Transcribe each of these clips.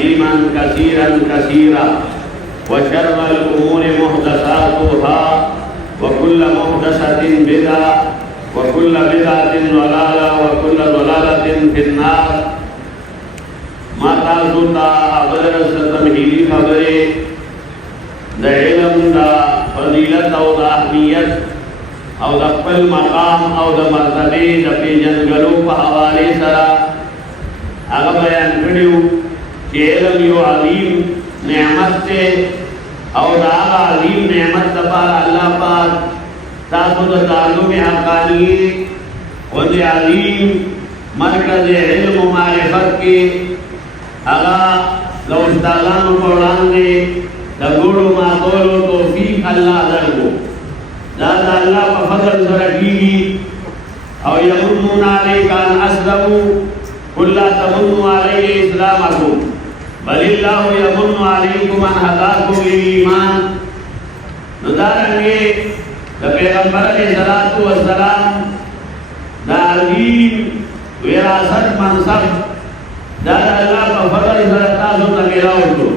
تسليما كثيرا كثيرا وشر الأمور محدثاتها وكل محدثة بدعة وكل بدعة ضلالة وكل ضلالة في النار ما تاسوتا ابدر ستمهیدی خبرے دا علم دا فضیلت او دا اہمیت او دا خپل مقام او دا مرتبه دا پیجنگلو پا حوالے سرا اگا بیان کریو کہ علم یو عظیم نعمت سے او دا آغا عظیم نعمت دا پار اللہ پاک تاسو دا تعلق حقانی و دا عظیم مرکز علم و معرفت کے اگا لو استاذانو پوڑاندے دا گوڑو ماتولو توفیق اللہ درگو دادا اللہ پا فضل سرکیگی او یمنون علیکا ان اسلمو قل لا تمنوا علی اسلامکم بل اللہ یمن علیکم ان حداکم للایمان ندارنگے دا پیغمبر علیہ السلام دا عظیم وراثت منصب دادا اللہ کا فضل سرطاسو تکیلاؤٹو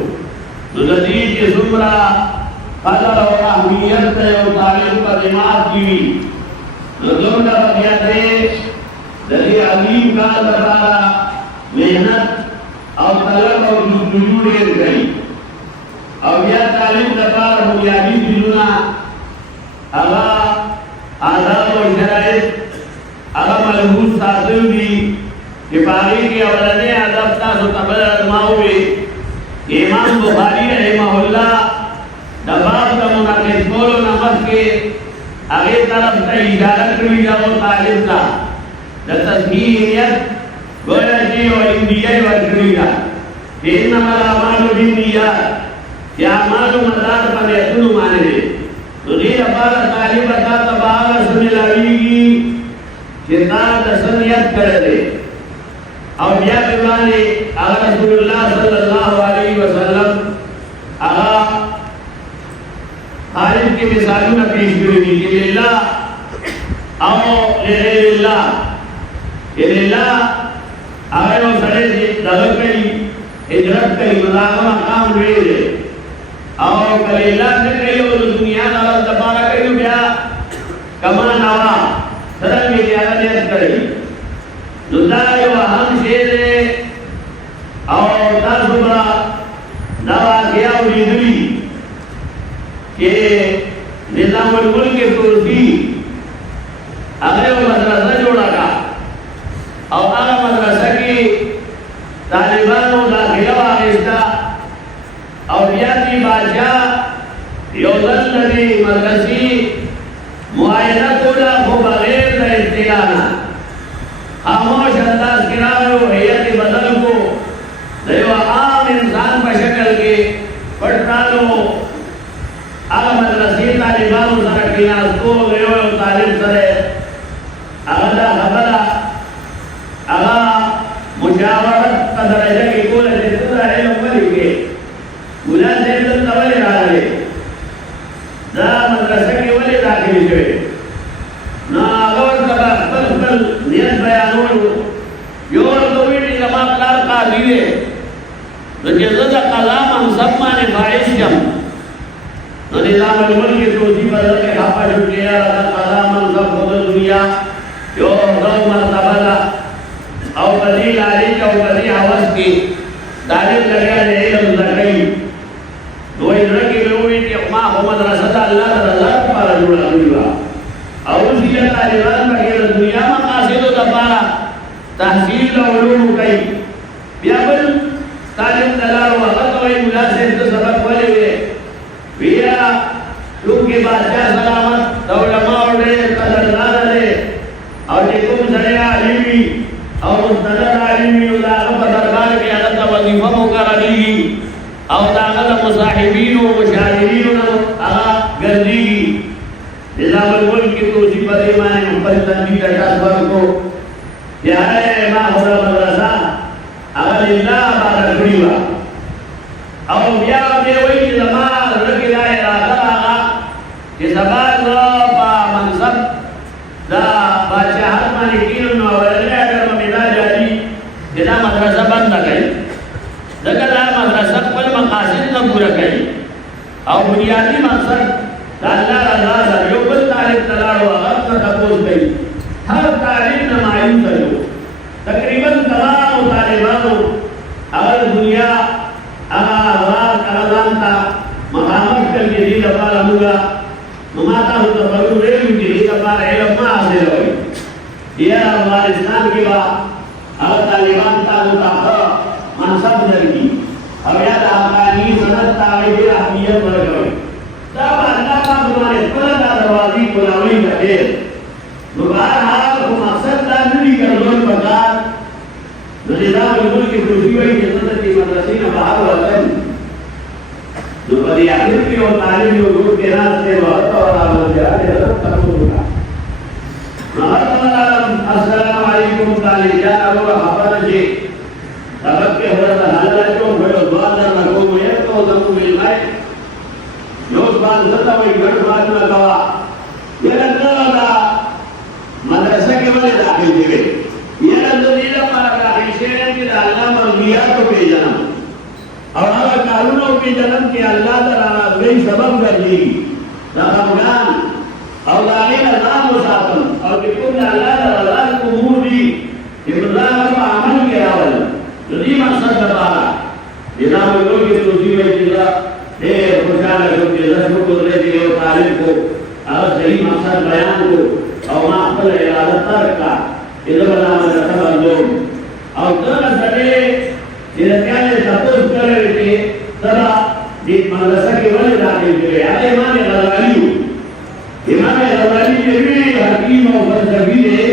ندید کی سمرا قدر و اہمیت و تعلیم کا دماغ کی ندون کا بقیاتے دلی عظیم کا دفارا محنت اور طلب اور جوڑیر گئی اور یا تعلیم دفار بنیادی دلونا اگا آداب و شرائط اگا ملحوظ ساتل دی کہ باقی کی اولادیں عذاب تاسو تبر ازماؤوے امام بخاری رحمہ اللہ دباب کا منعقد بولو نمس کے اگے طرف تا اشارت کری جاؤ تعلیم تا دا تذکیریت گویا جی و اندیائی ورکری جا کہ انما الاعمال بالنیات کہ اعمال مدار پر یتنو مانے دے تو غیر افار تعلیم تا تباغر سنلاویگی کہ تا دسنیت کر دے اولیاء بمانے اگر رسول اللہ صلی اللہ علیہ وسلم اگر خالد کی مثالوں نے پیش کری کہ للہ او لغیر اللہ کہ للہ اگر وہ سڑے سے دغل کری اجرت کری مداغم اقام ہوئے دے او کہ للہ سے کری وہ دنیا دارا دفارہ کری بیا کما نوا سرن میں دیارہ دیت کری دنیا و اہم شیر ہے اور تاسبرا دعا کیا ویدری کہ نظام الملک کے ترکی اگر وہ مدرسہ جوڑا گا اور آگا مدرسہ کی طالبانوں داخلہ آہستہ اور بیاتی بادشاہ یوزن نبی مدرسی معاینہ کولا کو بغیر دا اطلاعنا خاموش انداز کرامو حیات بدل کو دیو عام انسان پر شکل کے پڑھتالو آگا مدرسی طالبانو سرکیناز کو دیو طالب سرے آگا دا خبرہ آگا مشاورت کا درجہ کی کول جتنا علم بلی کے مجھا سیدن تولی رہا دا مدرسہ کی ولی داخلی شوئے نا آگور کبا خبر نیت بیانولو یور دویدی جماعت کار قادیوے نجزد قلام انصب مانے فائش جم نظام الملک توجی بدل کے حقا شکریہ رضا قلام انصب خود دنیا یور دو مرتبلا او قدیل علیک او قدیل حوث کی تعلیم لگیا دے علم لگئی دوئی رکی لوئی کہ ما حمد رسد اللہ رضا پارا جوڑا دوئیوا اور اسی طالبان بغیر دنیا مقاصد و دفارہ تحصیل علوم کئی بیابل تعلیم دلال و حقت وی ملاسد سبق والے ہوئے بیا کیونکہ بادشاہ سلامت دولماء اڑے قدردار دے اور جکم سڑے علیمی اور مستدر علیمی اداغب دربار کے حضرت وظیفہ مکر علیگی اور داغت مصاحبین و مشاہدین گردیگی نظام الملک کی توجیب دیمانے محبت تنبیل اشاسور کو پیارے امام خدا مدرسہ اگر اللہ بارک کریوا اور بیا بے وی زمان رکی لائے راتا آگا کہ سبات پا منصب دا بادشاہت مالکین نو ورلے اگر ممیدہ جاری جدا مدرسہ بند نہ گئی ذکر دا और बुनियादी मकसद अल्लाह रजा सर यो बल तारीफ तलाड़ो अगर तपोस गई हर तारीफ नमायूं करो तकरीबन तमाम तालिबानों अगर दुनिया अगाज़ान का मकामत करके दी दफा रहूँगा ममाता हो तो बरू रेलू की दी दफा इल्म हासिल होगी यह अफगानिस्तान के बाद अगर तालिबान का मुताफ़ा मनसब दरगी अब याद अफगानी सनत तारीख़ अहमियत बढ़ गई तब अल्लाह का तुम्हारे फर्द दरवाज़ी गुलामी बचे बहरहाल वो मकसद था नहीं कर लो बकार निज़ाम मुल्क की खुशी हुई कि सदर की मदरसे में बाहर वतन जो बड़ी आखिर की और तालीम जो ग्रुप के रास्ते बहुत और आवाज़ जाए सब तक होगा अस्सलाम वालेकुम तालिया और हफर जी सबक के हजरत हालत को बड़ो बादर में को ये तो जम मिल गए जो बात होता वही गढ़ बात में कहा ये लगता मदरसा के वाले दाखिल थे ये नजरिया पर दाखिल शेर के अल्लाह मर्जिया तो पे जन्म और अगर कानूनों के जन्म के अल्लाह ताला वही सबब कर दी रमजान और लाने नाम मुसाफिर और बिल्कुल अल्लाह ताला को मूड दी इब्राहिम का अमल के आवल यदि मकसद दबारा निजाम लोग के तुझी में जिला ए खुशहाल हो के रस्म को दे दिए और तारीफ को और सही मकसद बयान को और माफल इरादत का इधर नाम रखा लोग और दर सरे ये क्या है सपोज कर रहे थे तरा एक मदरसा के वाले दाखिल हुए अरे इमाम गज़ाली के भी हकीम और फलसफी ने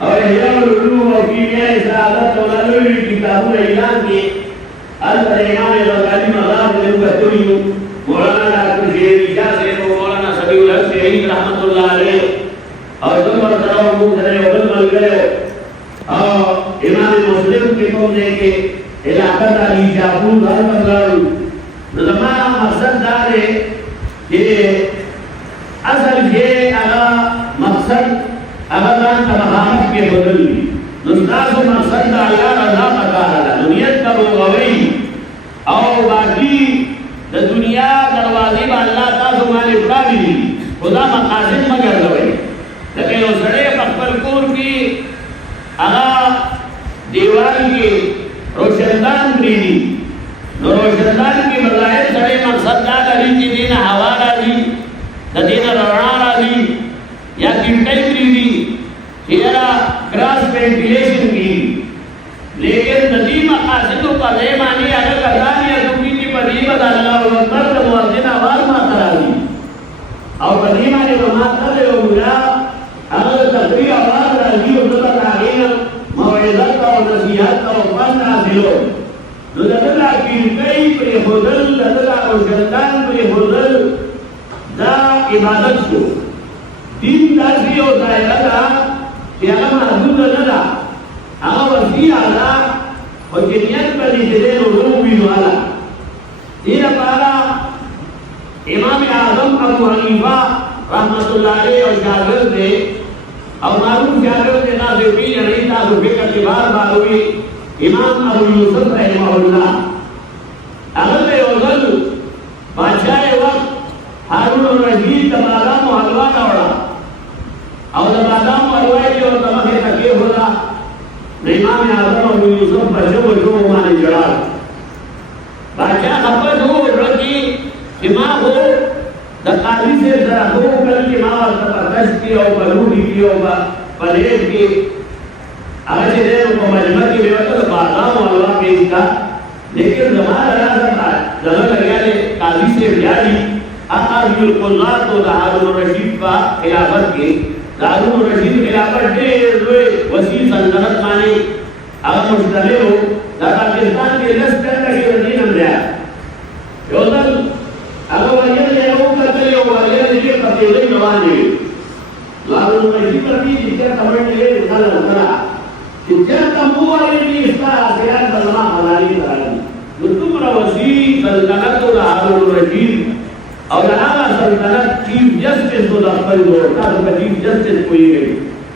और उलूम और कीमिया सादत और अलवी किताबों ने ऐलान किए अल इमाम गज़ाली मज़ाब ने बतौई मौलाना डॉक्टर शेरी शाह से मौलाना सबीउल हक से रहमतुल्लाह अलैह और तुम बताओ मुझे ओबल मिल गए और इमाम मुस्लिम के तुम देखे इलाका दारी जाबू घर बदलाऊ नज़माना मकसद दारे कि असल ये अगा मकसद अगरान तमाम के बदली नुस्खास मकसद अल्लाह रज़ा पकारा दुनिया का वो गवई और बाकी द दुनिया दरवाजे में अल्लाह ताला तुम्हारे प्राणी खुदा मकासद मगर गवई लेकिन उस बड़े पकड़कोर की आगा दीवार की रोशनदान दी रोशनदान की बजाय सड़े मकसद का करी की दिन हवा राजी दिन रवणा राजी या किंटई दी येरा क्रॉस वेंटिलेशन की लेकिन नदी मकासद पर ले मानी अगर कदानी अदुकी की परीबत अल्लाह अकबर का मुअज्जिन आवाज माता राजी और कदीमा ने माता ले उरा अगर तकरीर आवाज राजी उधर तालीम मौइज़त और नसीहत और फन हासिलो तो दला की कई प्रेहोदल दला और जन्नत प्रेहोदल दा इबादत को दिन दासी होता है लगा कि अगर महदूद लगा अगर वसी आला और किनियत पर निजरे लोगों भी वाला ये पारा इमाम आज़म अबू हनीफा रहमतुल्लाह अलैह और जागर ने और मालूम जागर ने ना से भी नहीं था तो फिकर के बार हुई इमाम अबू यूसुफ रहमहुल्लाह अगर में ओगल बादशाह वक्त हारून और रशीद तबादा मुहल्ला दौड़ा और तबादा मुहल्ला के और तमके तके होला इमाम आज़म अबू यूसुफ बच्चों माने जड़ा बादशाह खबर हो रखी दिमाग हो दकाली से जरा हो कल की माँ तपकश की और बलूनी की और पलेट की अगर ये को मजमा की व्यवस्था तो बादाम वाला पे इसका लेकिन जमाना रहा सब जगह लगा ले काली से जारी अकाजुल कुल्लात तो हारून रशीद का खिलाफत के हारून रशीद खिलाफत दे वसी सल्तनत माने अगर मुश्तले हो पाकिस्तान के लश्कर का ये वजीर हम रहा योदल अगर वजीर ले वो करते हो वजीर ये कतेले जवान है हारून रशीद का भी जिक्र कमेंट ले निकाल रहा जिक्र कमु वाले भी इसका आखिर बदला हलाली कराई तुमरा वसी सल्तनत और हारून रशीद और आला सल्तनत चीफ जस्टिस को दफ्तर दो का चीफ जस्टिस कोई गई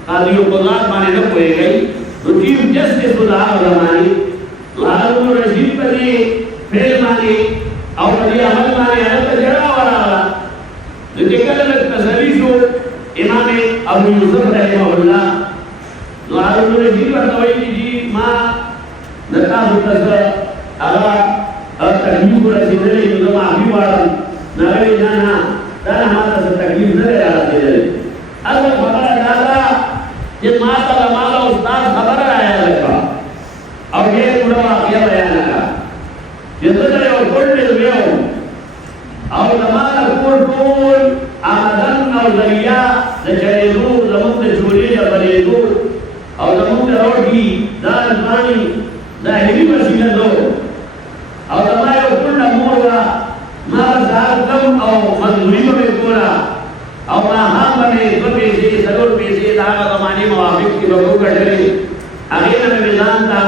कादियों को रात माने न कोई गई तो चीफ जस्टिस को दाव रमानी हारून रशीद पर ये फेल माने और कभी अमल माने अलग अबू यूसुफ रहमहुल्लाह तो हारून रशीद बताई जी मां नका सुतस अगा तकलीफ रसीदले युद्ध माफी वाला नगरी ना दाना माता से तकलीफ न ले आते अगर खबर दादा ये माता का माला उस्ताद खबर आया लगा अब ये पूरा वाकया बयान लगा ये तो करे और कोड ले गया और जमाना कोड आमदन और जरिया जरेदू जमुन चोरी जबरेदू और जमुन रोटी दाल पानी जाहिरी वसीला दो और जमाए कोड मोरा मार साल कम और मजदूरी में कोरा और हम बने दो पैसे सरोड़ पैसे दागा जमाने मुआफिक की लोगों का डरे आगे में मिलान था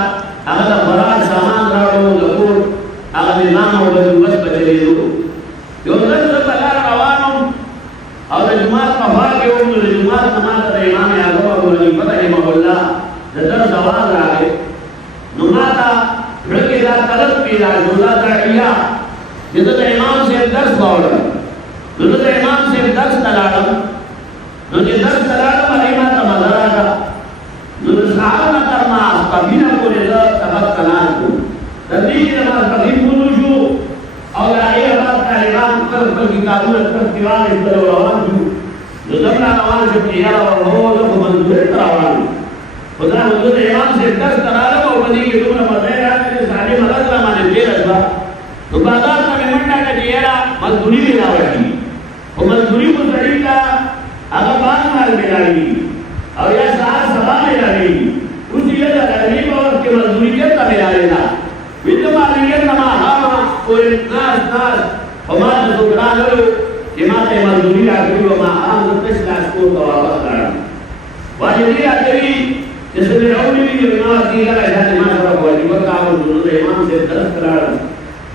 अगर बरात सामान राड़ो जरूर अगर नाम और बस बदले दो यो नज़र बला रवानो और जुमात का भाग्य हो जुमात नमाज का इमाम आजम अबू हनीफा रहमहुल्लाह नजर सवाल आए नुमाता बल्कि ला तलब पीला जुला दाइया जिधर इमाम से दर्स बावड़ जिधर इमाम से दर्स तलाड़म जिधर दर्स तलाड़म अलीमा का मज़ारा का जिधर साहब न करना कभी न कोई दर्स तबक तलाड़ को तभी नमाज कभी पूछूं और आगे बात का इमाम कर की काबूल कर दीवार इस तरह रवान जो जमना रवान से किया और हो लोग मंजूर करावान खुदा मंजूर इमाम से दस करारा और बनी के तुमने मज़ेरा के सारे मदद ला माने दे रहा तो बाजार का मेमंडा का जियारा मजदूरी में ना बैठी वो मजदूरी को तरीका अगर बात मार में आई और यह सारा सभा में आई उसी ये गरीब और के मजदूरी के तब आएगा विद्यमानियत नमा हामा कोई नास हमारे सुगरा लो हिमाते मजदूरी आखिरी वो महाम दस लाख को वापस करा वाजिबी आखिरी जिसमें रौनी भी इमाम की का ऐसा दिमाग खराब हुआ जीवन का वो दोनों इमाम से दर्द करा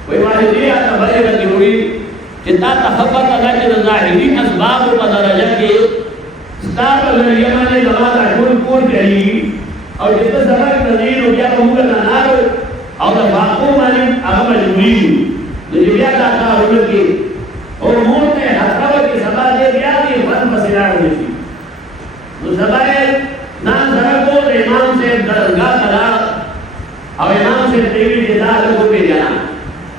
कोई वाजिबी आता बड़े का जरूरी कितना तखब्बत अदा के ज़ाहिरी असबाब का दर्जा के स्टाफ अगर ये माने जमात अठुल कोर करी और जितना सबक नजीर हो गया कबूल ना हो और बापू माने अब मजबूरी दुनिया का था उनके और मोटे हथाव के सभा दे दिया कि बंद मसला हुई थी तो सभाए ना सर को इमाम से दरगाह करा और इमाम से देवी देदा को पे जाना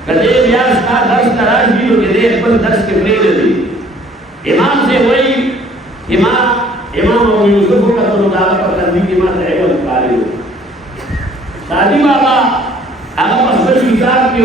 कदे व्यास का दर्श तराज भी के देख पर दर्श के प्रेर दी इमाम से वही इमाम अबू यूसुफ का तो दावा पर करने की बात है वो कार्य शादी बाबा अगर मसले की बात की